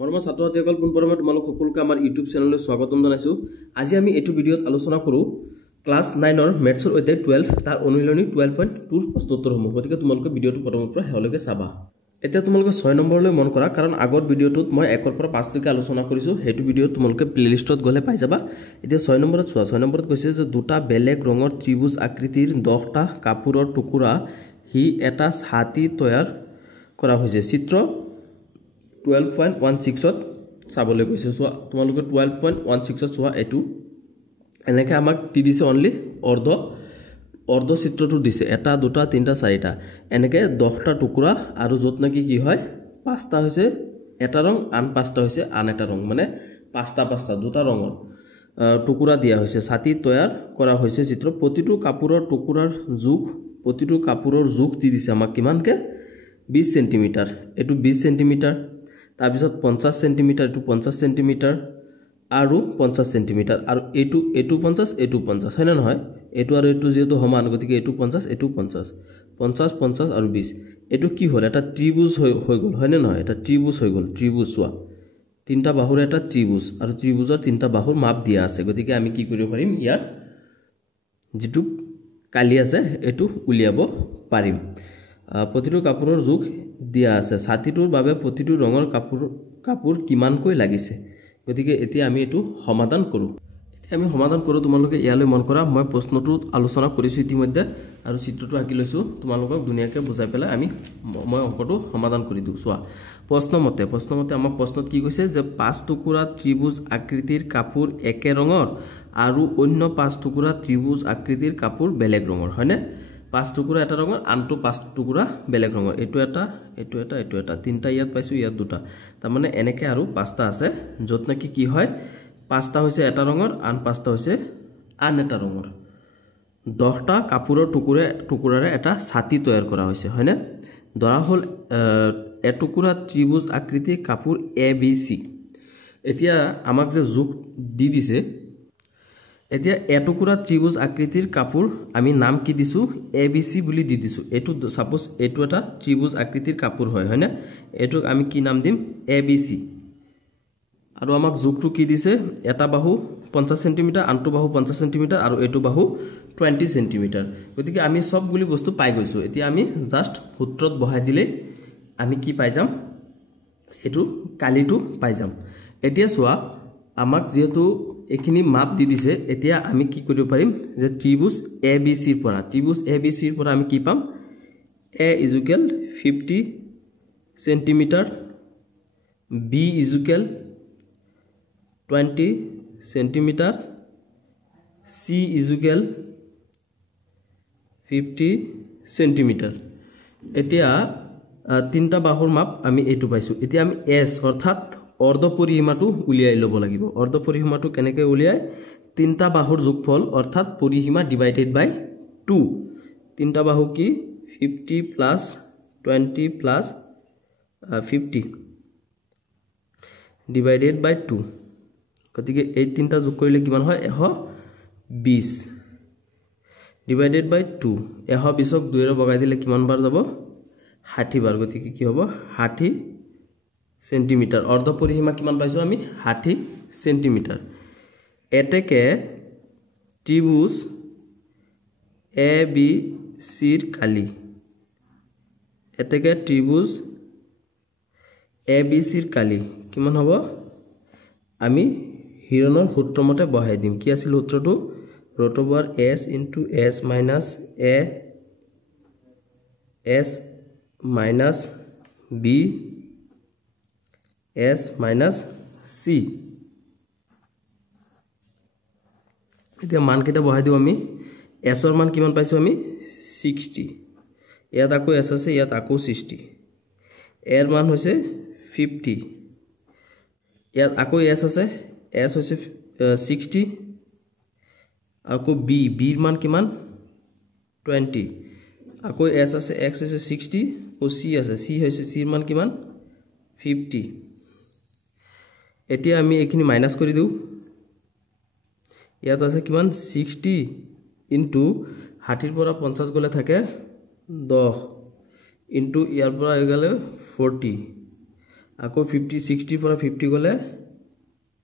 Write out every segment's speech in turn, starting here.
মৰমৰ ছাত্ৰ ছাত্ৰীসকল পুনৰবাৰ তোমালোক সকলোকে আমাৰ ইউটিউব চেনেললৈ স্বাগতম জনাইছো। আজি আমি এইটো ভিডিঅ'ত আলোচনা কৰো ক্লাছ 9 ৰ মেথছৰ অধ্যায় 12 তাৰ অনুশীলনী 12.2 প্ৰশ্ন উত্তৰসমূহ। গতিকে তোমালোকে ভিডিঅ'টো প্ৰথমৰ পৰা শেষলৈকে চাবা। এতিয়া তোমালোকে 6 নম্বৰলৈ মন কৰা, কাৰণ আগৰ ভিডিঅ'টোত মই 1 ৰ পৰা 5 লৈকে আলোচনা কৰিছো। হেতু ভিডিঅ' তোমালোকে প্লেলিষ্টত গলে পাই যাবা। এতিয়া 6 নম্বৰত চোৱা। 6 নম্বৰত কৈছে যে দুটা বেলেগ ৰঙৰ ত্ৰিভুজ আকৃতিৰ 10টা কাপোৰৰ টুকুৰা হি এটা ছাতি তৈয়াৰ কৰা হৈছে। চিত্ৰ 12.16 চাবলৈ কৈছে। চোৱা তোমালোকে 12.16 চোৱা। এটো এনেকে আমাক দি দিছে অনলি অৰ্ধ চিত্ৰটো দিছে। এটা দুটা তিনটা চাৰিটা এনেকে 10টা টুকুৰা আৰু যত নাকি কি হয় 5টা হৈছে এটা ৰং, আন 5টা হৈছে আন এটা ৰং, মানে 5টা দুটা ৰঙৰ টুকুৰা দিয়া হৈছে। ছাতি তৈয়াৰ কৰা হৈছে। চিত্ৰ প্ৰতিটো কাপোৰৰ টুকুৰাৰ জোখ দি দিছে আমাক কিমানকে 20 সেন্টিমিটাৰ। এটো 20 সেন্টিমিটাৰ, তাৰ পিছত 50 সেন্টিমিটাৰ, এটো 50 সেন্টিমিটাৰ আৰু 50 সেন্টিমিটাৰ, আৰু এটো 50 এটো 50 হয় না নহয়? এটো আৰু এটো যেটো সমান, গতিকে এটো 50 এটো 50 50 50 আৰু 20। এটো কি হ'ল? এটা ত্ৰিভুজ হৈ গ'ল, হয় না নহয়? এটা ত্ৰিভুজ হৈ গ'ল। ত্ৰিভুজ চোৱা, তিনটা বাহুৰ এটা ত্ৰিভুজ, আৰু ত্ৰিভুজৰ তিনটা বাহুৰ মাপ দিয়া আছে। গতিকে আমি কি কৰিব পাৰিম? ইয়াৰ যেটো কালি আছে এটো উলিয়াব পাৰিম। প্ৰতিটো কাপোৰৰ জোখ দিয়া আছে। ছাতিটোৰ বাবে প্ৰতিটো ৰঙৰ কাপোৰ কিমানকৈ লাগিছে। গতিকে এতিয়া আমি এটো সমাধান কৰো। তোমালোকে ইয়ালৈ মন কৰা। মই প্ৰশ্নটো আলোচনা কৰিছো ইতিমধ্যে আৰু চিত্ৰটো আঁকি লৈছো। তোমালোকক ধুনীয়াকে বুজাই পেলাই মই অংকটো সমাধান কৰি দিও। চোৱা প্ৰশ্নমতে আমাক প্ৰশ্নত কি কৈছে যে 5 টুকুৰা ত্ৰিভুজ আকৃতিৰ কাপোৰ একে ৰঙৰ আৰু অন্য 5 টুকুৰা ত্ৰিভুজ আকৃতিৰ কাপোৰ বেলেগ ৰঙৰ, হয়নে? 5 টুকুৰা এটা ৰঙৰ, আনটো 5 টুকুৰা বেলেগ ৰঙৰ। এটো এটা তিনটা ইয়াত পাইছো, ইয়াত দুটা, তাৰ মানে এনেকে আৰু 5টা আছে যত নাকি কি হয় 5টা হৈছে এটা ৰঙৰ, আন 5টা হৈছে আন এটা ৰঙৰ। 10টা কাপোৰৰ টুকুৰাৰে এটা ছাতি তৈয়াৰ কৰা হৈছে, হয়নে? ধৰা হল এটুকুৰা ত্ৰিভুজ আকৃতিৰ কাপোৰ ABC। এতিয়া আমাক যে জোখ দি দিছে, এতিয়া এটুকুৰা ত্ৰিভুজ আকৃতিৰ কাপোৰ আমি নাম কি দিছো? ABC বুলি দি দিছো। এটো সাপোজ এটো এটা ত্ৰিভুজ আকৃতিৰ কাপোৰ হয়, হয়নে? এটোক আমি কি নাম দিম? ABC। আৰু আমাক জোখটো কি দিছে? এটা বাহু 50 সেন্টিমিটাৰ, আনটো বাহু 50 সেন্টিমিটাৰ আৰু এটো বাহু 20 সেন্টিমিটাৰ। গতিকে আমি সব বুলি বস্তু পাই গৈছো। এতিয়া আমি জাস্ট সূত্ৰত বহাই দিলে আমি কি পাই যাম? এটো কালিটো পাই যাম। এতিয়া চোৱা আমাক যেহেতু এখিনি মাপ দি দিছে, এতিয়া আমি কি কৰিব পাৰিম যে ত্ৰিভুজ ABC ৰ পৰা আমি কি পাম? A = 50 centimetre, B = 20 centimetre, C = 50 centimetre. এতিয়া তিনটা বাহুৰ মাপ আমি এটো পাইছো। এতিয়া আমি S অৰ্থাৎ অৰ্ধ পৰিসীমাটো উলিয়াই লব লাগিব। অৰ্ধ পৰিসীমাটো কেনেকৈ উলিয়াই? তিনটা বাহুৰ যোগফল অৰ্থাৎ পৰিসীমা ডিভাইডেড বাই 2। তিনটা বাহু কি 50 প্লাস 20 প্লাস 50 ডিভাইডেড বাই 2। গতিকে এই তিনটা যোগ কৰিলে কিমান হয়? 120 ডিভাইডেড বাই 2। 120ক 2 ৰে ভগাই দিলে কিমান বাৰ যাব? 60 বাৰ। গতিকে কি হ'ব? 60 সেন্টিমিটাৰ। অৰ্ধ পৰিসীমা কিমান পাইছো আমি? 60 সেন্টিমিটাৰ। এতেকে ত্ৰিভুজ ABC ৰ কালি। এতেকে ত্ৰিভুজ ABC ৰ কালি কিমান হ'ব? আমি হিৰণৰ সূত্ৰ মতে বহাই দিম। কি আছিল সূত্ৰটো? √S * S - A S - B S - C। এতিয়া মান কেইটা বহাই দিও আমি। S ৰ মান কিমান পাইছো আমি? 60। ইয়াত আকৌ S আছে, ইয়াত আকৌ 60। A ৰ মান হৈছে 50। ইয়াত আকৌ S আছে, S হৈছে 60। আকৌ B ৰ মান কিমান? 20। আকৌ S আছে, X হৈছে 60, আৰু C আছে, C ৰ মান কিমান? 50। এতিয়া আমি এইখিনি মাইনাস কৰি দিও। ইয়াত আছে কিমান? 60 ইনটু 60 ৰ পৰা 50 গলে থাকে 10 ইনটু ইয়াৰ পৰা হৈ গলে 40 আকৌ 50 60 পৰা 50 গলে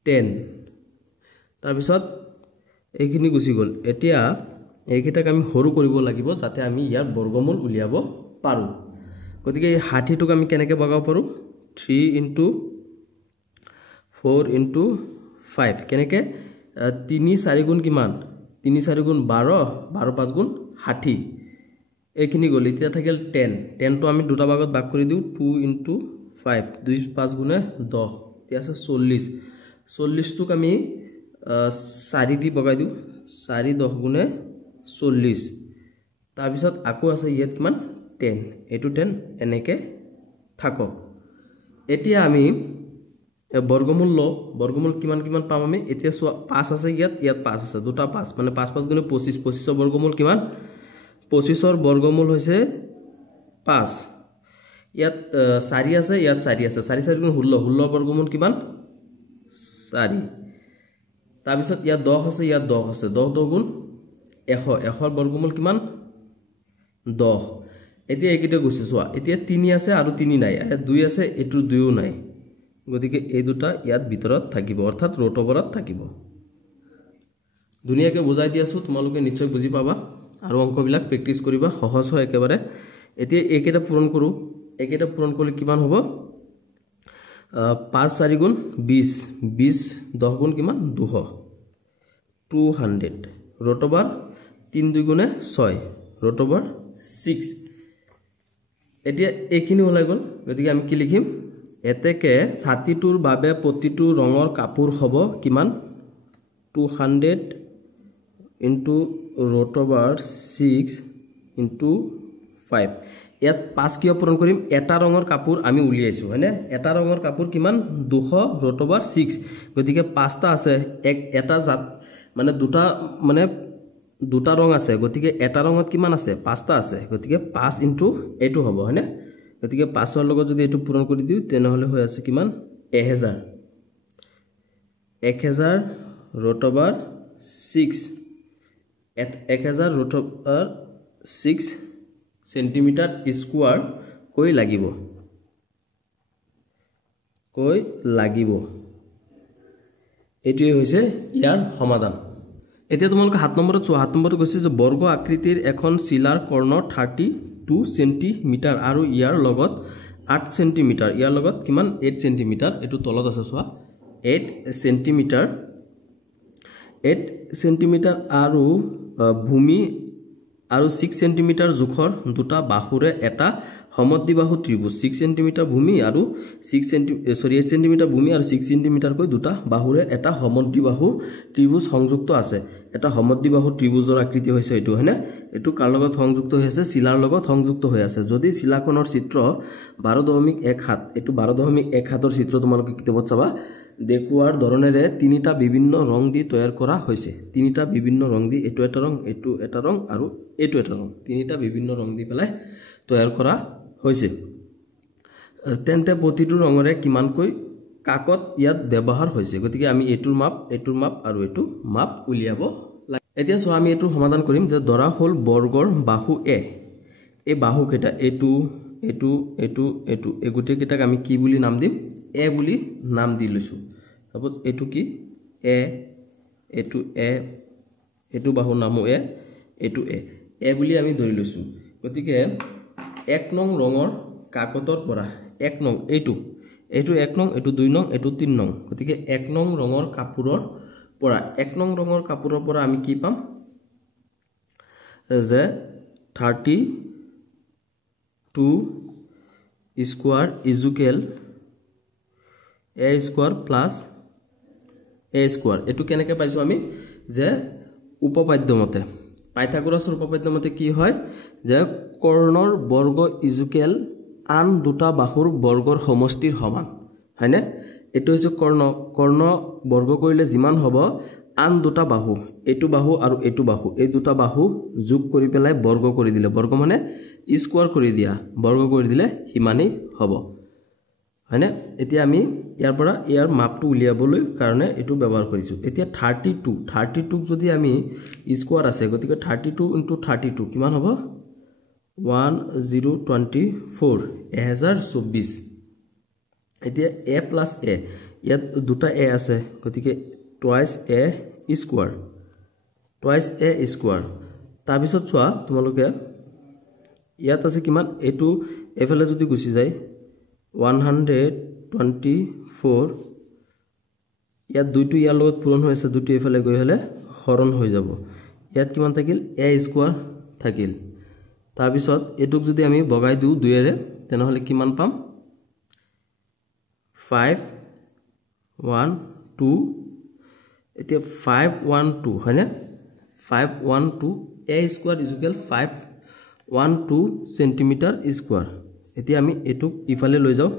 10 তাৰ পিছত এইখিনি গুছি গল এতিয়া এইকেইটাক আমি হৰু কৰিব লাগিব যাতে আমি ইয়াৰ বৰ্গমূল উলিয়াব পাৰো গতিকে এই 60 টোক আমি কেনেকৈ বগাব পাৰো 3 * 4 * 5 কেনেকৈ 3 4 গুণ কিমান 3 4 গুণ 12 12 5 গুণ 60 এইখিনি গল এতিয়া থাকিল 10 10 টো আমি দুটা ভাগত ভাগ কৰি দিও 2 * 5 2 5 গুণে 10 এতিয়া আছে 40 40 টোক আমি 4 দি বগাই দিও 4 10 গুণে 40 তাৰ পিছত আকৌ আছে ইয়াত কিমান 10 এটো 10 এনেকে থাকক এতিয়া আমি বৰ্গমূল ল বৰ্গমূল কিমান কিমান পাম আমি এতিয়া 5 আছে ইয়াত 5 আছে দুটা 5 মানে 5 5 গুণে 25 25 ৰ বৰ্গমূল কিমান 25 ৰ বৰ্গমূল হৈছে 5 ইয়াত 4 আছে ইয়াত 4 আছে 4 4 গুণ 16 16 বৰ্গমূল কিমান 4 তাৰ পিছত ইয়াত 10 আছে ইয়াত 10 আছে 10 10 গুণ 100 100 ৰ বৰ্গমূল কিমান 10 এতিয়া এইকেইটা গুছি চোৱা এতিয়া 3 আছে আৰু 3 নাই 2 আছে এটো 2ও নাই গতিকে এই দুটা ইয়াত ভিতৰত থাকিব অৰ্থাৎ ৰুট ওভাৰত থাকিব দুনিয়াকে বুজাই দি আছো তোমালোকে নিশ্চয় বুজি পাবা আৰু অংকবিলাক প্ৰেক্টিস কৰিবা সহজ হয় একেবাৰে এতিয়া এইকেইটা পূৰণ কৰো এইকেইটা পূৰণ কৰিলে কিমান হ'ব 5 4 গুণ 20 20 10 গুণ কিমান 200 ৰুট ওভাৰ 3 2 গুণে 6 ৰুট ওভাৰ 6 এতিয়া এইখিনি ওলাই গল গতিকে আমি কি লিখিম এতেকে ছাতিটোৰ বাবে প্ৰতিটো ৰঙৰ কাপোৰ হ'ব কিমান 200 into ৰুট ওভাৰ 6 into 5 ইয়াত 5 কিয় পূৰণ কৰিম এটা ৰঙৰ কাপোৰ আমি উলিয়াইছো হয়নে এটা ৰঙৰ কাপোৰ কিমান 200 ৰুট ওভাৰ 6 গতিকে পাঁচটা আছে এটা জাত মানে দুটা ৰং আছে গতিকে এটা ৰঙত কিমান আছে পাঁচটা আছে গতিকে 5 into এটো হ'ব হয়নে গতিকে 5 ৰ লগত যদি এটো পূৰণ কৰি দিও তেনেহলে হৈ আছে কিমান 1000 root over 6 1000 root over 6 centimetre square কই লাগিব এটোই হৈছে ইয়াৰ সমাধান এতিয়া তোমালোকে 7 নম্বৰত 7 নম্বৰত কৈছে যে বৰ্গ আকৃতিৰ এখন চিলাৰ কৰ্ণ 32 সেন্টিমিটাৰ আৰু ইয়াৰ লগত 8 সেন্টিমিটাৰ ইয়াৰ লগত কিমান 8 সেন্টিমিটাৰ এটো তলত আছে চোৱা 8 সেন্টিমিটাৰ আৰু ভূমি আৰু 6 সেন্টিমিটাৰ জোখৰ দুটা বাহুৰে এটা সমদ্বিবাহু ত্ৰিভুজ 6 সেন্টিমিটাৰ ভূমি আৰু 8 সেন্টিমিটাৰ ভূমি আৰু 6 সেন্টিমিটাৰ কৈ দুটা বাহুৰে এটা সমদ্বিবাহু ত্ৰিভুজ সংযুক্ত আছে এটা সমদ্বিবাহু ত্ৰিভুজৰ আকৃতি হৈছে এটো হয়নে এটো কাৰ লগত সংযুক্ত হৈ আছে শিলাৰ লগত সংযুক্ত হৈ আছে যদি শিলাখনৰ চিত্ৰ 12.17 এটো 12.17 ৰ চিত্ৰ তোমালোকে কিতাপত চাবা দেখুৱাৰ ধৰণেৰে তিনিটা বিভিন্ন ৰং দি তৈয়াৰ কৰা হৈছে তিনিটা বিভিন্ন ৰং দি এটো এটা ৰং আৰু এটো এটা ৰং তিনিটা বিভিন্ন ৰং দি পেলাই তৈয়াৰ কৰা হৈছে তেন্তে প্ৰতিটো ৰঙৰে কিমানকৈ কাকত ইয়াত ব্যৱহাৰ হৈছে গতিকে আমি এটোৰ মাপ আৰু এটো মাপ উলিয়াব লাগে এতিয়া সো আমি এটো সমাধান কৰিম যে ধৰা হল বৰ্গৰ বাহু এ এই বাহু কেটা এটো এগুটে কেটাক আমি কি বুলি নাম দিম এ বুলি নাম দি লৈছো সাপোজ এটো কি এ এটো বাহু নামো এটো এ বুলি আমি ধৰি লৈছো গতিকে 1 নং ৰঙৰ কাকতৰ পৰা 1 নং এটো 1 নং এটো 2 নং এটো 3 নং গতিকে 1 নং ৰঙৰ কাপোৰৰ পৰা 1 নং ৰঙৰ কাপোৰৰ পৰা আমি কি পাম যে 32 square equal a square plus a square এটো কেনেকৈ পাইছো আমি যে উপপাদ্য মতে পাইথাগোৰাছৰ উপপাদ্য মতে কি হয় যে কৰ্ণৰ বৰ্গ ইকুৱেল আন দুটা বাহুৰ বৰ্গৰ সমষ্টিৰ সমান হয়নে এটো হৈছে কৰ্ণ বৰ্গ কৰিলে যিমান হ'ব আন দুটা বাহু এটো বাহু আৰু এটো বাহু এই দুটা বাহু যোগ কৰি পেলাই বৰ্গ কৰি দিলে বৰ্গ মানে স্কয়াৰ কৰি দিয়া বৰ্গ কৰি দিলে হিমানেই হ'ব হয়নে এতিয়া আমি ইয়াৰ পৰা ইয়াৰ মাপটো উলিয়াবলৈ কাৰণে এটো ব্যৱহাৰ কৰিছো এতিয়া 32 যদি আমি স্কয়াৰ আছে গতিকে 32 * 32 কিমান হ'ব 1024 1024 এতিয়া a প্লাছ a ইয়াত দুটা a আছে গতিকে টুৱাইস a স্কোয়াৰ তাৰ পিছত চোৱা তোমালোকে ইয়াত আছে কিমান এটো এফালে যদি গুছি যায় 124 ইয়াত দুইটো ইয়াৰ লগত পূৰণ হৈ আছে দুইটো এফালে গৈ হলে হৰণ হৈ যাব ইয়াত কিমান থাকিল a স্কোয়াৰ থাকিল তাৰ পিছত এটুক যদি আমি বগাই দিও 2 এৰে তেনে হলে কিমান পাম 5 1 2 এতিয়া 512 হয়নে 512 a square is equal 512 centimetre square এতিয়া আমি এটুক ইফালে লৈ যাও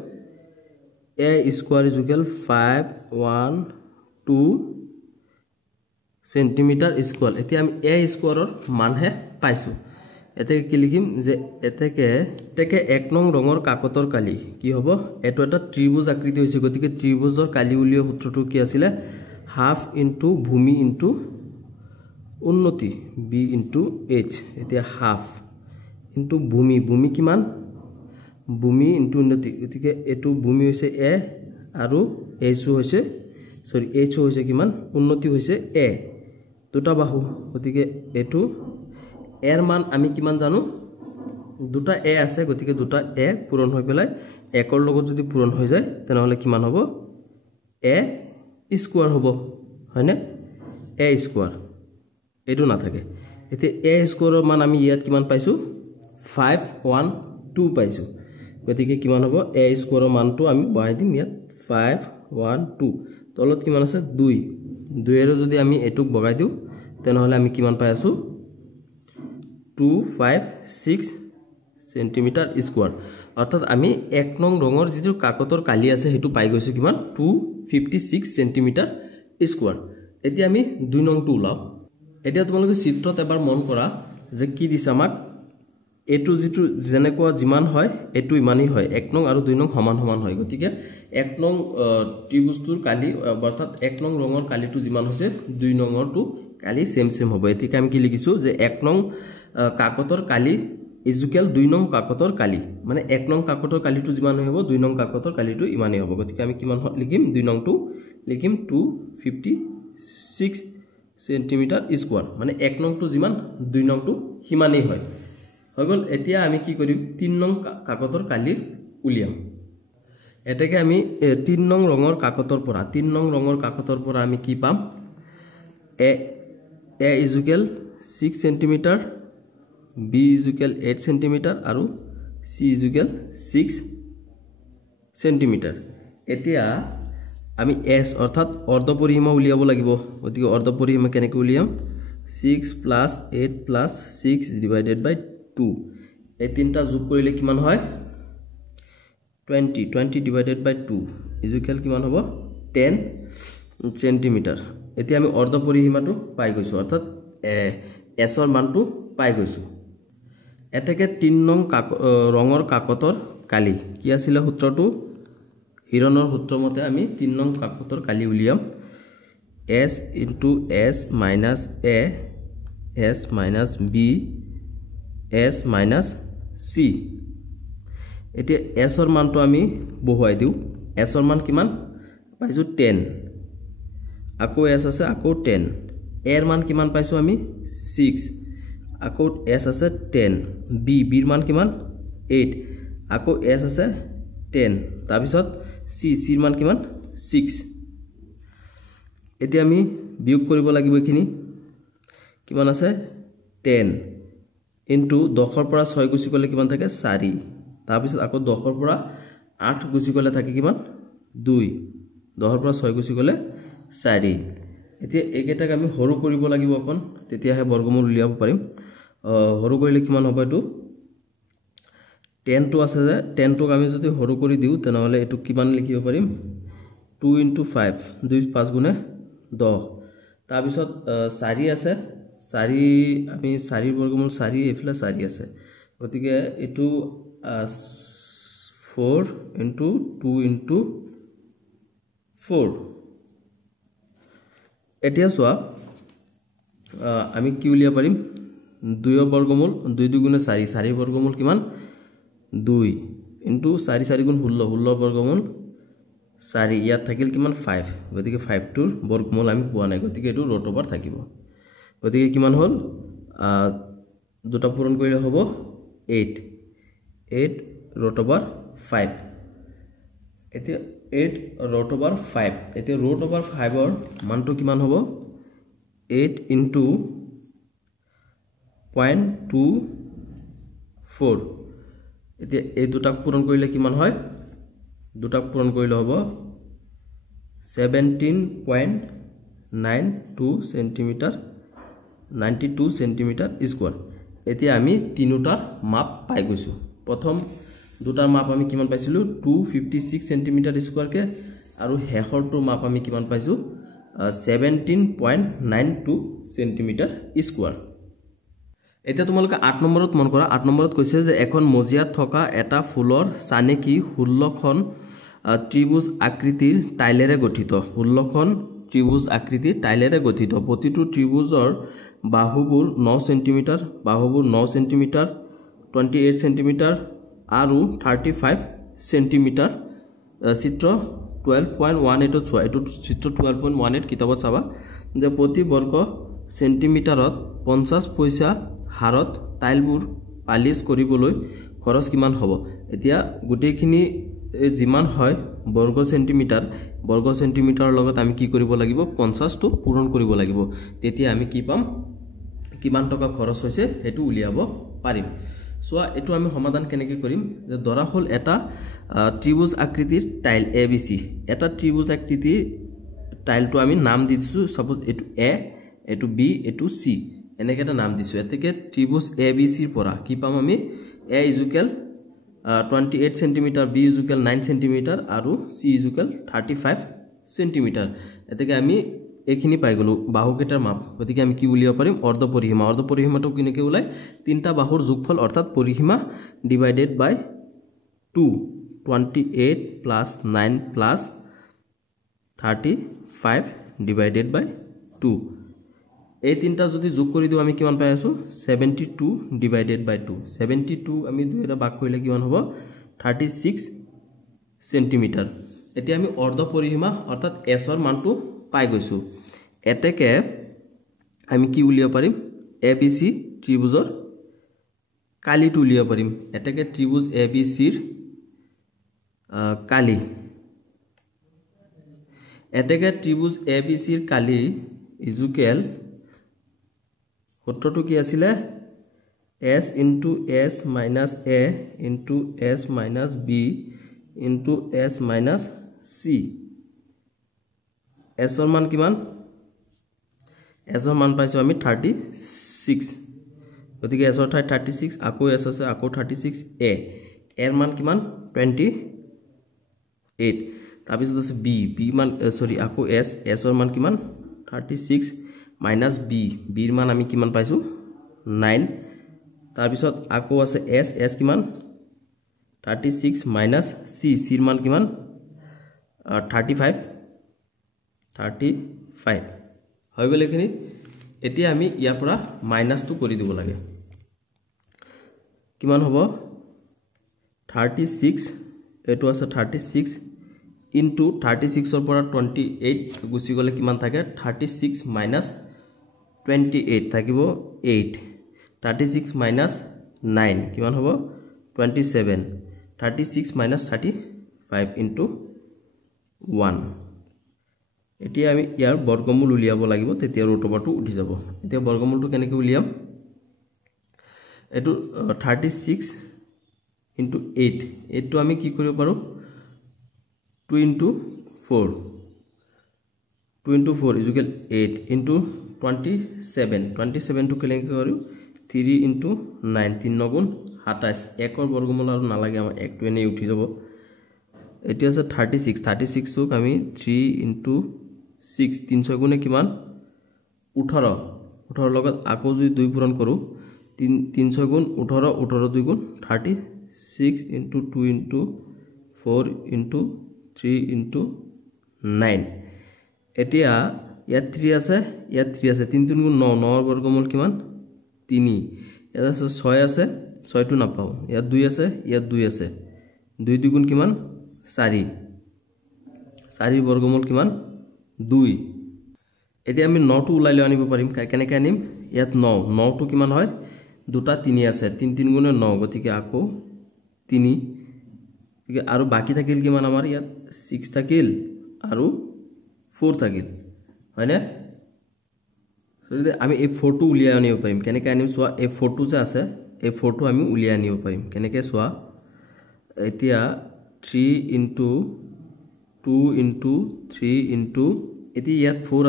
a square is equal 512 centimetre square এতিয়া আমি a স্কোয়াৰৰ মানহে পাইছো এতেকে কি লিখিম যে এতেকে এক নং ৰঙৰ কাকতৰ কালি কি হ'ব এটো এটা ত্ৰিভুজ আকৃতি হৈছে গতিকে ত্ৰিভুজৰ কালি উলিয়া সূত্ৰটো কি আছিল হাফ ইনটু ভূমি ইনটু উন্নতি b ইনটু h এতিয়া হাফ ইনটু ভূমি কিমান ভূমি ইনটু উন্নতি গতিকে এটো ভূমি হৈছে a আৰু h হৈছে h হৈছে কিমান উন্নতি হৈছে a দুটা বাহু গতিকে এটো এর মান আমি কিমান জানো দুটা a আছে গতিকে দুটা a পূৰণ হৈ পেলাই একৰ লগত যদি পূৰণ হৈ যায় তেনে হলে কিমান হ'ব a স্কয়াৰ হ'ব হয়নে a স্কয়াৰ এটো না থাকে এতে a স্কয়াৰৰ মান আমি ইয়াত কিমান পাইছো 512 পাইছো গতিকে কিমান হ'ব a স্কয়াৰৰ মানটো আমি বহাই দিম ইয়াত 512 তলত কিমান আছে 2 এৰ যদি আমি এটুক বগাই দিও তেনে হলে আমি কিমান পাই আছো 256 সেন্টিমিটার স্কয়ার অর্থাৎ আমি এক নং ৰঙৰ যেটো কাকতৰ কালি আছে হেতু পাই গৈছো কিমান 256 সেন্টিমিটাৰ স্কয়াৰ এতিয়া আমি 2 নংটো উলাও এতিয়া তোমালোকে চিত্ৰত এবাৰ মন কৰা যে কি দিছে আমাক এটু যেটো জেনেকুৱা জিমান হয় এটু ইমানই হয় এক নং আৰু 2 নং সমান হয় গতিকে এক নং ত্ৰিভুজটোৰ কালি অৰ্থাৎ এক নং ৰঙৰ কালিটো জিমান হৈছে 2 নংৰটো কালি সেম হ'ব এতিকে আমি কি লিখিছো যে এক নং কাকতৰ কালি ইজুকেল 2 নং কাকতৰ কালি মানে এক নং কাকতৰ কালিটো জিমান হ'ব 2 নং কাকতৰ কালিটো ইমানই হ'ব গতিকে আমি কিমান লিখিম 2 নংটো লিখিম 256 সেন্টিমিটার স্কয়ার মানে এক নংটো জিমান 2 নংটো হিমানেই হয় হৈ গল এতিয়া আমি কি কৰিম 3 নং কাকতৰ কালি উলিয়াম এটাকে আমি 3 নং ৰঙৰ কাকতৰ পৰা আমি কি পাম a equal 6 centimetre b equal 8 centimetre আৰু c ইজুকেল 6 সেন্টিমিটাৰ এতিয়া আমি s অৰ্থাৎ অৰ্ধপৰিসীমা উলিয়াব লাগিব গতিকে অৰ্ধপৰিসীমা কেনেকৈ উলিয়াম 6 plus 8 plus 6 divided by 2 এই তিনটা যোগ কৰিলে কিমান হয় 20 divided by 2 ইজুকেল কিমান হ'ব 10 সেন্টিমিটার এতিয়া আমি অৰ্ধপৰিসীমাটো পাই গৈছো অৰ্থাৎ s ৰ মানটো পাই গৈছো এটাকে 3 নং ৰঙৰ কাকতৰ কালি কি আছিল সূত্ৰটো হিৰণৰ সূত্ৰ মতে আমি 3 নং কাকতৰ কালি উলিয়াম s into s minus a s minus b s minus c এতিয়া s ৰ মানটো আমি বহুৱাই দিও s ৰ মান কিমান পাইছো 10 আকৌ s আছে আকৌ 10 a ৰ মান কিমান পাইছো আমি 6 আকৌ s আছে 10 b ৰ মান কিমান 8 আকৌ s আছে 10 তাৰ পিছত c ৰ মান কিমান 6 এতিয়া আমি বিয়োগ কৰিব লাগিব এখিনি কিমান আছে 10 ইনটু 10 ৰ পৰা 6 গুছি গলে কিমান থাকে 4 তাৰ পিছত আকৌ 10 ৰ পৰা 8 গুছি গলে থাকে কিমান 2 10 ৰ পৰা 6 গুছি গলে 4 এতিয়া একেটাক আমি হৰু কৰিব লাগিব অকন তেতিয়াহে বৰ্গমূল উলিয়াব পাৰিম হৰু কৰিলে কিমান হ'ব এটো 10 টো আছে যে 10 টোক আমি যদি হৰু কৰি দিও তেনে হলে এটো কিমান লিখিব পাৰিম 2 into 5 2 5 গুণে 10 তাৰ পিছত 4 আছে 4 আমি 4 বৰ্গমূল 4 এফলা 4 আছে গতিকে এটো 4 into 2 into 4 এতিয়া সোয়া আমি কি উলিয়া পাৰিম 2 বৰ্গমূল 2 2 গুণে 4 4 বৰ্গমূল কিমান 2 into 4 4 গুণ 16 16 বৰ্গমূল 4 ইয়াত থাকিল কিমান 5 গতিকে 5 টোৰ বৰ্গমূল আমি পোৱা নাই গতিকে এটো ৰুট ওভাৰ থাকিব গতিকে কিমান হল দুটা পূৰণ কৰিলে হ'ব 8 ৰুট ওভাৰ 5 এতিয়া 8 ৰুট ওভাৰ 5 এতিয়া ৰুট ওভাৰ 5 ৰ মানটো কিমান হ'ব 8 into 0.24 এতিয়া এই দুটা পূৰণ কৰিলে কিমান হয় দুটা পূৰণ কৰিলে হ'ব 17.92 সেন্টিমিটাৰ 92 সেন্টিমিটাৰ স্কয়াৰ এতিয়া আমি তিনিটা মাপ পাই গৈছো প্ৰথম দুটা মাপ আমি কিমান পাইছিলো 256 সেন্টিমিটাৰ স্কয়াৰ কে আৰু হেখৰটো মাপ আমি কিমান পাইছো 17.92 সেন্টিমিটাৰ স্কয়াৰ এটা তোমালোকে 8 নম্বৰত মন কৰা 8 নম্বৰত কৈছে যে এখন মজিয়াত থকা এটা ফুলৰ চানেকি 16খন ত্ৰিভুজ আকৃতিৰ টাইলেৰে গঠিত 16খন ত্ৰিভুজ আকৃতিৰ টাইলেৰে গঠিত প্ৰতিটো ত্ৰিভুজৰ বাহুবোৰ 9 সেন্টিমিটাৰ বাহুবোৰ 9 সেন্টিমিটাৰ 28 সেন্টিমিটাৰ আৰু 35 সেন্টিমিটাৰ চিত্ৰ 12.18 চোৱা এটো চিত্ৰ 12.18 কিতাবত চাবা যে প্ৰতি বৰ্গ সেন্টিমিটাৰত 50 পইচা হাৰত টাইলবোৰ পালিশ কৰিবলৈ খৰচ কিমান হ'ব এতিয়া গুটেখিনি জিমান হয় বৰ্গ সেন্টিমিটাৰ লগত আমি কি কৰিব লাগিব 50 টো পূৰণ কৰিব লাগিব তেতিয়া আমি কি পাম কিমান টকা খৰচ হৈছে হেতু উলিয়াব পাৰিম সোয়া এটো আমি সমাধান কেনেকৈ কৰিম যে ধৰা হল এটা ত্ৰিভুজ আকৃতিৰ টাইল ABC এটা ত্ৰিভুজ আকৃতিৰ টাইলটো আমি নাম দি দিছো সাপোজ এটো A এটো B এটো C এনেকে এটা নাম দিছো এতেকে ত্ৰিভুজ ABC ৰ পৰা কি পাম আমি A = 28 সেন্টিমিটাৰ B = 9 সেন্টিমিটাৰ আৰু C = 35 সেন্টিমিটাৰ এতেকে আমি এখিনি পাই গলো বাহুকেটাৰ মাপ গতিকে আমি কি উলিয়াব পাৰিম অৰ্ধ পৰিসীমাটো কিনেকে উলাই তিনটা বাহুৰ যোগফল অৰ্থাৎ পৰিসীমা divided by 2 28 plus 9 plus 35 divided by 2 এই তিনটা যদি যোগ কৰি দিও আমি কিমান পাই আছো 72 divided by 2 72 আমি দুইটা ভাগ কৰিলে কিমান হ'ব 36 সেন্টিমিটাৰ এতিয়া আমি অৰ্ধ পৰিসীমা অৰ্থাৎ s ৰ মানটো পাই গৈছো এতেকে আমি কি উলিয়াব পাৰিম ABC ত্ৰিভুজৰ কালিটো উলিয়াব পাৰিম এতেকে ত্ৰিভুজ ABC ৰ কালি এতেকে ত্ৰিভুজ ABC ৰ কালি ইজুকেল সূত্ৰটো কি আছিল s into s minus a into s minus b into s minus c s ৰ মান কিমান s ৰ মান পাইছো আমি 36 গতিকে s ৰ ঠাই 36 আকৌ s আছে আকৌ 36 a এৰ মান কিমান 28 তাৰপিছত আছে b মান সৰি আকৌ s ৰ মান কিমান 36 minus b ৰ মান আমি কিমান পাইছো 9 তাৰপিছত আকৌ আছে s কিমান 36 minus c ৰ মান কিমান 35 হৈ গলে কিনি এতিয়া আমি ইয়াৰ পৰা মাইনাস টো কৰি দিব লাগে কিমান হ'ব 36 এটো আছে 36 into 36 ৰ পৰা 28 গুছি গলে কিমান থাকে 36 minus 28 থাকিব 8 36 minus 9 কিমান হ'ব 27 36 minus 35 into 1 এতিয়া আমি ইয়াৰ বৰ্গমূল উলিয়াব লাগিব তেতিয়া ৰুট ওভাৰটো উঠি যাব এতিয়া বৰ্গমূলটো কেনেকৈ উলিয়াম এটো 36 into 8 এটো আমি কি কৰিব পাৰো 2 into 4 is equal 8 into 27 to কেনেকৈ কৰো 3 into 9 3 9 27 1 ৰ বৰ্গমূল আৰু নালাগে আমাৰ 1 টো এনে উঠি যাব এটি আছে 36 ক আমি 3 into 6 300 গুণে কিমান 18 লগত আকৌ যদি 2 পূৰণ কৰো 300 গুণ 18 2 গুণ 36 into 2 into 4 into 3 into 9 এতিয়া ইয়াত 3 আছে 3 3 গুণ 9 9 ৰ বৰ্গমূল কিমান 3 ইয়াত আছে 6 আছে 6 টো নাপাও ইয়াত 2 আছে 2 আছে 2 2 গুণ কিমান 4 4 বর্গমূল কিমান 2 এতিয়া আমি 9 টো উলাই লৈ আনিব পাৰিম কেনেকৈ আনিম ইয়াত 9 টো কিমান হয় দুটা 3 আছে 3 3 গুণে 9 গতিকে আকৌ 3 ঠিক আৰু বাকি থাকিল কিমান আমাৰ ইয়াত 6 থাকিল আৰু 4 থাকিল হয়নে সৰিতে আমি এই 4 টো উলিয়াই আনিব পাৰিম কেনেকৈ আনিম সোৱা এই 4 টো যে আছে এই 4 টো আমি উলিয়াই আনিব পাৰিম কেনেকৈ সোৱা এতিয়া 3 into 2 into 3 into এতি ইয়াত 4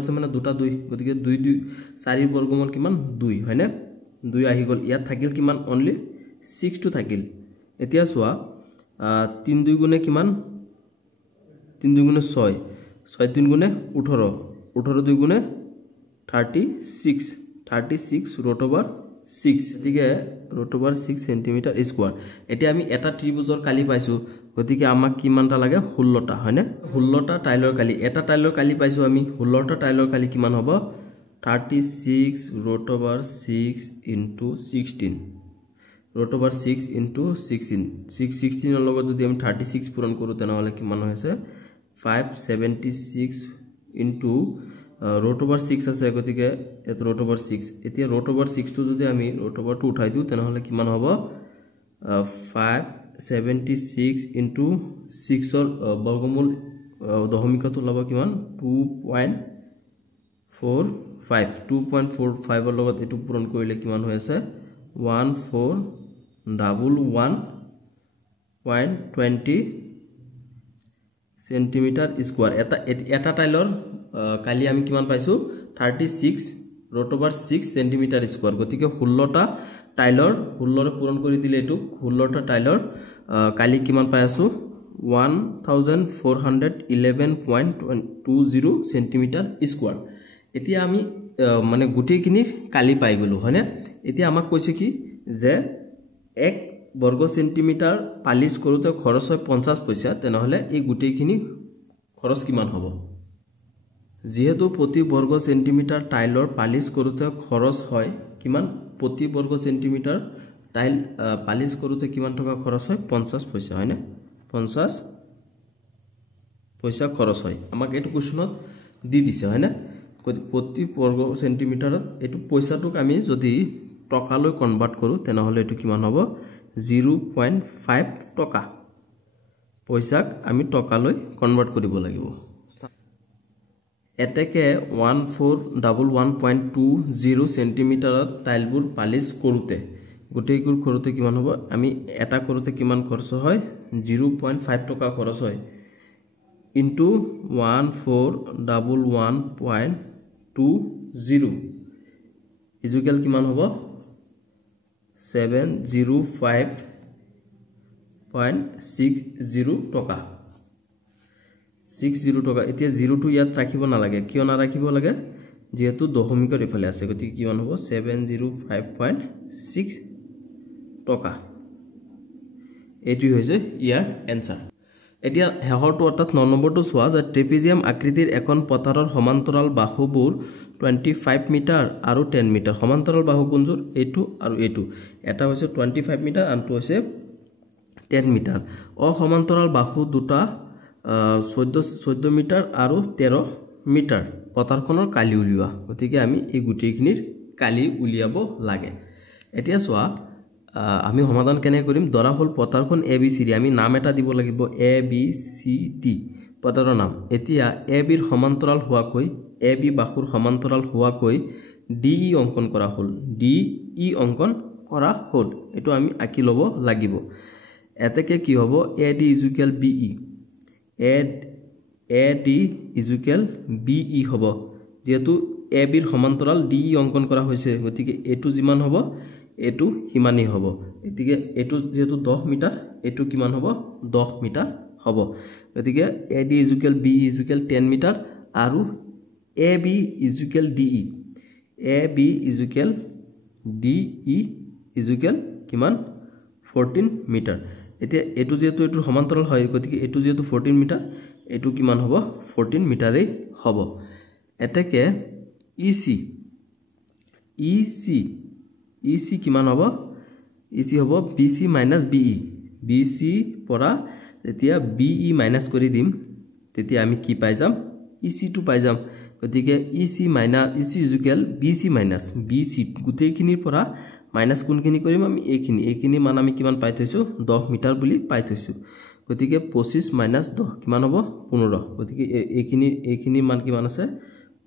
আছে মানে দুটা 2 গতিকে 2 2 4 বর্গমূল কিমান 2 হয়নে 2 আহি গল ইয়াত থাকিল কিমান অনলি 6 টো থাকিল এতিয়া সোৱা 3 2 গুণে কিমান 3 2 গুণে 6 6 3 গুণে 18 18 2 গুণে 36 root over 6 গতিকে root over 6 সেন্টিমিটার স্কয়ার এতিয়া আমি এটা ত্ৰিভুজৰ কালি পাইছো গতিকে আমাক কিমানটা লাগে 16টা হয়নে 16টা টাইলৰ কালি এটা টাইলৰ কালি পাইছো আমি 16টা টাইলৰ কালি কিমান হ'ব 36 root over 6 into 16 root over 6 into 16 16 ৰ লগত যদি আমি 36 পূৰণ কৰো তেনেহলে কিমান হৈছে 576 into root over 6 আছে গতিকে এত root over 6 এতিয়া root over 6 টো যদি আমি root over 2 উঠাই দিও তেনেহলে কিমান হ'ব 576 into 6 ৰ বৰ্গমূল দশমিকটো লব কিমান 2.45 ৰ লগত এটো পূৰণ কৰিলে কিমান হৈ আছে 1411.20 সেন্টিমিটাৰ স্কয়াৰ এটা টাইলৰ কালি আমি কিমান পাইছো 36 root over 6 সেন্টিমিটাৰ স্কয়াৰ গতিকে 16টা টাইলৰ 16 ৰে পূৰণ কৰি দিলে এটো 16টা টাইলৰ কালি কিমান পাই আছো 1411.20 সেন্টিমিটার স্কয়ার এতিয়া আমি মানে গুটেইখিনি কালি পাই গলো হয়নে এতিয়া আমাক কৈছে কি যে 1 বর্গ সেন্টিমিটার পালিশ কৰোতে খৰচ হয় 50 পইচা তেনেহলে এই গুটেইখিনি খৰচ কিমান হ'ব যেহেতু প্ৰতি বৰ্গ সেন্টিমিটাৰ টাইলৰ পালিশ কৰোতে খৰচ হয় কিমান প্ৰতি বৰ্গ সেন্টিমিটাৰ টাইল পালিশ কৰোতে কিমান টকা খৰচ হয় 50 পইচা হয় না 50 পইচা খৰচ হয় আমাক এটো কোৱেশ্চনত দি দিছে হয় না প্ৰতি বৰ্গ সেন্টিমিটাৰত এটো পইচাটোক আমি যদি টকালৈ কনভাৰ্ট কৰো তেনেহলে এটো কিমান হ'ব 0.5 টকা পইচাক আমি টকালৈ কনভার্ট কৰিব লাগিব এতেকে 1411.20 সেন্টিমিটাৰত টাইলবোৰ পালিশ কৰোতে গুটেইগুৰ কৰোতে কিমান হ'ব আমি এটা কৰোতে কিমান খৰচ হয় 0.5 টকা খৰচ হয় ইনটু 1411.20 ইজুকেল কিমান হ'ব 705.60 টকা 60 টকা এতিয়া 0 টো ইয়াত ৰাখিব না লাগে কিয় না ৰাখিব লাগে যেহেতু দশমিকৰ ইফালে আছে গতি কিমান হ'ব 705.6 টকা এটি হৈছে ইয়াৰ এনসাৰ এতিয়া হেহৰটো অৰ্থাৎ 9 নম্বৰটো সোৱা যে ট্ৰেপিজিয়াম আকৃতিৰ এখন পথাৰৰ সমান্তৰাল বাহুবোৰ 25 মিটাৰ আৰু 10 মিটাৰ সমান্তৰাল বাহু কোনজোৰ এটো আৰু এটো এটা হৈছে 25 মিটাৰ আনটো হৈছে 10 মিটাৰ অসমান্তৰাল বাহু দুটা 14 মিটাৰ আৰু 13 মিটাৰ পথাৰখনৰ কালি উলিওৱা গতিকে আমি এই গুটেইখিনিৰ কালি উলিয়াব লাগে এতিয়া সোৱা আমি সমাধান কেনে কৰিম দৰা হল পথাৰখন ABCD আমি নাম এটা দিব লাগিব ABCD পথাৰৰ নাম এতিয়া AB ৰ সমান্তৰাল হোৱাকৈ AB বাহুৰ সমান্তৰাল হোৱাকৈ DE অঙ্কন কৰা হল DE অঙ্কন কৰা হল এটো আমি আকি লব লাগিব এতেকে কি হ'ব AD equal BE AD equal BE হ'ব যেহেতু AB ৰ সমান্তৰাল DE অঙ্কন কৰা হৈছে গতিকে এটো যিমান হ'ব এটো হিমানি হ'ব এতিকে এটো যেহেতু 10 মিটাৰ এটো কিমান হ'ব 10 মিটাৰ হ'ব গতিকে AD equal BE equal 10 metre আৰু AB equal DE AB equal DE equal কিমান 14 মিটাৰ এতিয়া এটো যেহেতু এটো সমান্তৰাল হয় গতিকে এটো যেহেতু 14 মিটাৰ এটো কিমান হ'ব 14 মিটাৰই হ'ব এতেকে EC কিমান হ'ব EC হ'ব BC - BE BC পৰা যেতিয়া BE মাইনাস কৰি দিম তেতিয়া আমি কি পাই যাম EC2 পাই যাম গতিকে EC minus EC is equal BC minus BC গুটেইখিনিৰ পৰা মাইনাস কোনখিনি কৰিম আমি এইখিনি মান আমি কিমান পাই থৈছো 10 মিটাৰ বুলি পাই থৈছো গতিকে 25 minus 10 কিমান হ'ব 15 গতিকে এইখিনি মান কিমান আছে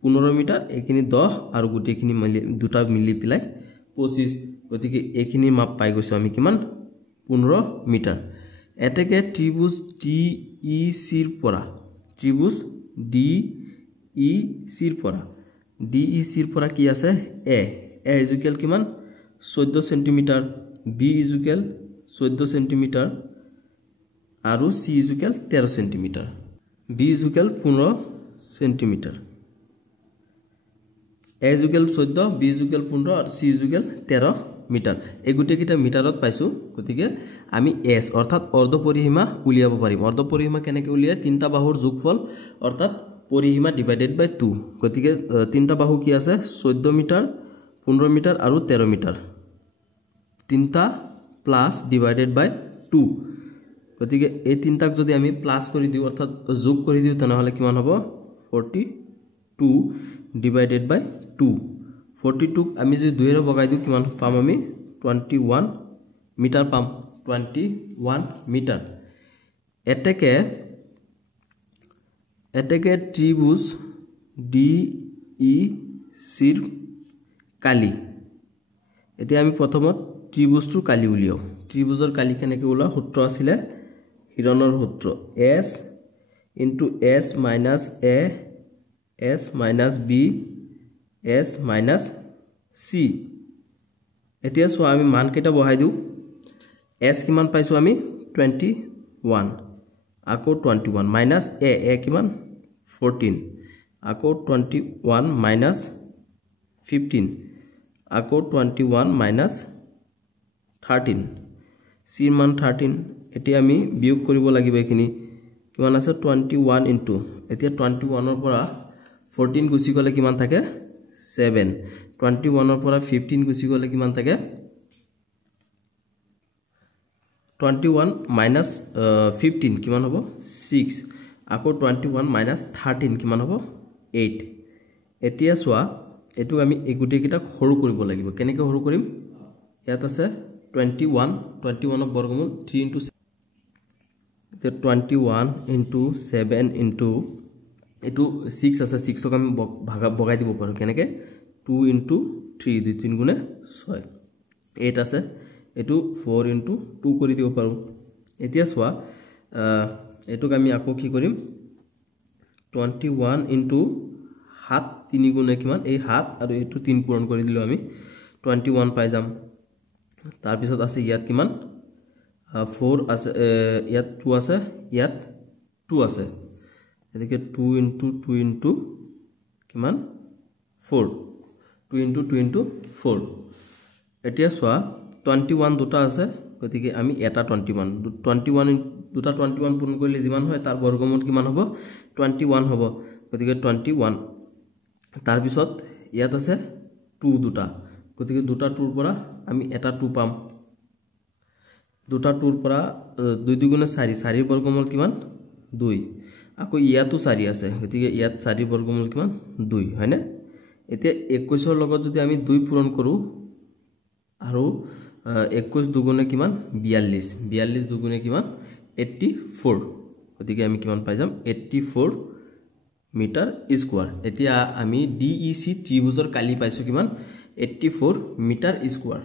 15 মিটাৰ এইখিনি 10 আৰু গুটেইখিনি দুটা মিলি পেলাই 25 গতিকে এইখিনি মাপ পাই গৈছো আমি কিমান 15 মিটাৰ এতেকে ত্ৰিভুজ DEC ৰ পৰা ত্ৰিভুজ DEC ৰ পৰা কি আছে A is equal কিমান 14 centimetre B is equal 14 centimetre আৰু C is equal 13 centimetre B is equal 15 centimetre A is equal 14 B is equal 15 আৰু C is equal 13 মিটাৰ এই গুটেকিটা মিটাৰত পাইছো গতিকে আমি S অৰ্থাৎ অৰ্ধ পৰিসীমা উলিয়াব পাৰিম অৰ্ধ পৰিসীমা কেনেকৈ উলিয়ায় তিনটা বাহুৰ যোগফল অৰ্থাৎ পৰিসীমা ডিভাইডেড বাই 2 গতিকে তিনটা বাহু কি আছে 14 মিটাৰ 15 মিটাৰ আৰু 13 মিটাৰ তিনটা প্লাস ডিভাইডেড বাই 2 গতিকে এই তিনটাক যদি আমি প্লাস কৰি দিও অৰ্থাৎ যোগ কৰি দিও তেনহলে কিমান হ'ব 42 ডিভাইডেড বাই 2 42 আমি যদি 2 এৰে বগাই দিও কিমান পাম আমি 21 মিটাৰ পাম 21 মিটাৰ এতেকে ত্ৰিভুজ DEC ৰ কালি এতিয়া আমি প্ৰথমত ত্ৰিভুজৰ কালি উলিয়াও ত্ৰিভুজৰ কালি কেনেকৈ উলা সূত্ৰ আছিল হিৰণৰ সূত্ৰ S S minus A S minus B S minus C এতিয়া সো আমি মান কেটা বহাই দিও S কিমান পাইছো আমি 21 আকৌ 21 minus A কিমান 14 আকৌ 21 minus 15 আকৌ 21 minus 13 C মান 13 এতিয়া আমি বিয়োগ কৰিব লাগিব এখিনি কিমান আছে 21 ইনটু এতিয়া 21 ৰ পৰা 14 গুছি গলে কিমান থাকে 7 21 ৰ পৰা 15 গুছি গলে কিমান থাকে 21 minus 15 কিমান হ'ব 6 আকৌ 21 minus 13 কিমান হ'ব 8 এতিয়া সোয়া এটু আমি এগুটে কিটা সৰু কৰিব লাগিব কেনেকৈ সৰু কৰিম ইয়াত আছে 21 ৰ বৰ্গমূল 3 into 21 into 7 into এটু 6 আছে 6 ক আমি বগাই দিব পাৰো কেনেকৈ 2 into 3 দুই 3 গুণে 6 8 আছে এটু 4 into 2 কৰি দিব পাৰো এতিয়া সোয়া এটুক আমি আকৌ কি কৰিম 21 into 7 3 গুণে কিমান এই 7 আৰু এটু 3 পূৰণ কৰি দিলো আমি 21 পাই যাম তাৰ পিছত আছে ইয়াত কিমান 4 আছে ইয়াত 2 আছে ইয়াত 2 আছে এদিকে 2 into কিমান 4 2 into 4 এতিয়া সোয়া 21 দুটা আছে গতিকে আমি এটা 21 দুটা 21 পূৰণ কৰিলে যিমান হয় তাৰ বৰ্গমূল কিমান হ'ব 21 হ'ব গতিকে 21 তাৰ পিছত ইয়াত আছে 2 দুটা গতিকে দুটা 2 ৰ পৰা আমি এটা 2 পাম দুটা 2 ৰ পৰা 2 দুগুণে 4 4 বৰ্গমূল কিমান 2 আকৌ ইয়াতো 4 আছে গতিকে ইয়াত 4 বৰ্গমূল কিমান 2 হয় না এতিয়া 21 ৰ লগত যদি আমি 2 পূৰণ কৰো আৰু 21 দুগুণে কিমান 42 দুগুণে কিমান 84 গতিকে আমি কিমান পাই যাম 84 মিটাৰ স্কয়াৰ এতিয়া আমি DEC ত্ৰিভুজৰ কালি পাইছো কিমান 84 মিটাৰ স্কয়াৰ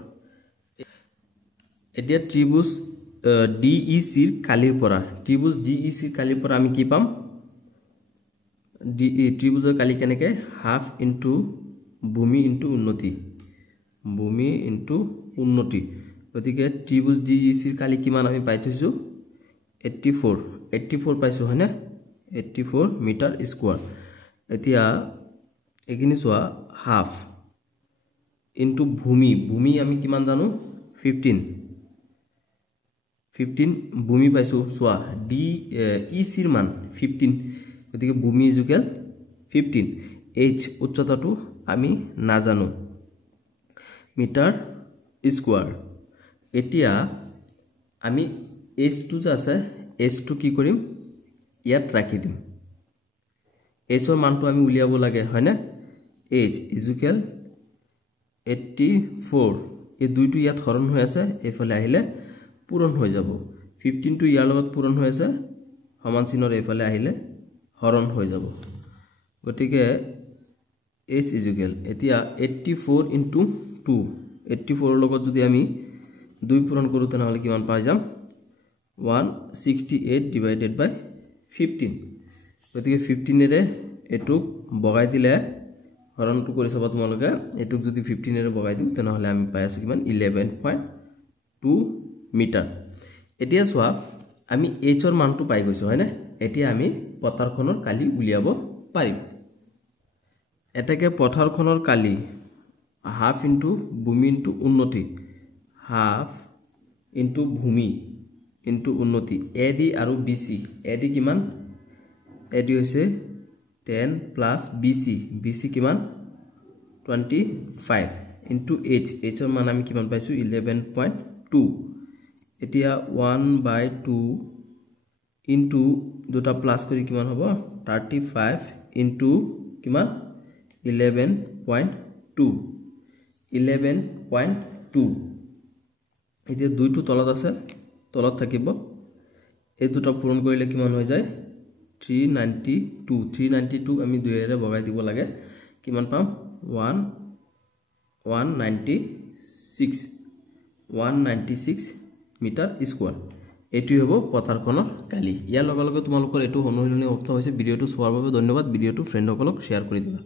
এতিয়া ত্ৰিভুজ DEC ৰ কালিৰ পৰা ত্ৰিভুজ DEC ৰ কালিৰ পৰা আমি কি পাম ত্ৰিভুজৰ কালি কেনেকৈ হাফ ইনটু ভূমি ইনটু উন্নতি গতিকে ত্ৰিভুজ DEC ৰ কালি কিমান আমি পাই থৈছো 84 পাইছো হয়নে 84 মিটাৰ স্কয়াৰ এতিয়া এখিনি সোয়া হাফ ইনটু ভূমি আমি কিমান জানো 15 ভূমি পাইছো সোয়া DEC ৰ মান 15 গতিকে ভূমি ইজ ইকুৱেল 15 h উচ্চতাটো আমি না জানো মিটাৰ স্কয়াৰ এতিয়া আমি h2 আছে h2 কি কৰিম ইয়াত ৰাখি দিম h ৰ মানটো আমি উলিয়াব লাগে হয় না h ইকুৱেল 84 এই দুইটো ইয়াত হৰণ হৈ আছে এফালে আহিলে পূৰণ হৈ যাব 15 টো ইয়াৰ লগত পূৰণ হৈ আছে সমান চিহ্নৰ এফালে আহিলে হৰণ হৈ যাব গতিকে h ইকুৱেল এতিয়া 84 * 2 84 ৰ লগত যদি আমি 2 পূৰণ কৰো তেনহলে কিমান পাই যাম 168 ডিভাইডেড বাই 15 গতিকে 15 এৰে এটুক বগাই দিলে হৰণটো কৰি চাবা তোমালোকে এটুক যদি 15 এৰে বগাই দিও তেনহলে আমি পাই আছো কিমান 11.2 মিটাৰ এতিয়া চোৱা আমি h ৰ মানটো পাই গৈছো হয় না এতিয়া আমি পথাৰখনৰ কালি উলিয়াব পাৰিম এটাকে পথাৰখনৰ কালি হাফ ইনটু ভূমি ইনটু উন্নতি হাফ ইনটু ভূমি ইনটু উন্নতি AD আৰু BC AD কিমান AD হৈছে 10 প্লাস BC কিমান 25 ইনটু h ৰ মান আমি কিমান পাইছো 11.2 এতিয়া 1/2 ইনটু দুটা প্লাস কৰি কিমান হ'ব 35 ইনটু কিমান 11.2 এতিয়া দুইটো তলত আছে তলত থাকিব এই দুটা পূৰণ কৰিলে কিমান হৈ যায় 392 আমি 2 এৰে বগাই দিব লাগে কিমান পাম 196 মিটাৰ স্কয়াৰ এটি হ'ব পথাৰখনৰ কালি ইয়াৰ লগে লগে তোমালোকৰ এটো অনুশীলনী অৰ্থ হৈছে ভিডিওটো চোৱাৰ বাবে ধন্যবাদ ভিডিওটো ফ্ৰেণ্ডসকলক শেয়াৰ কৰি দিবা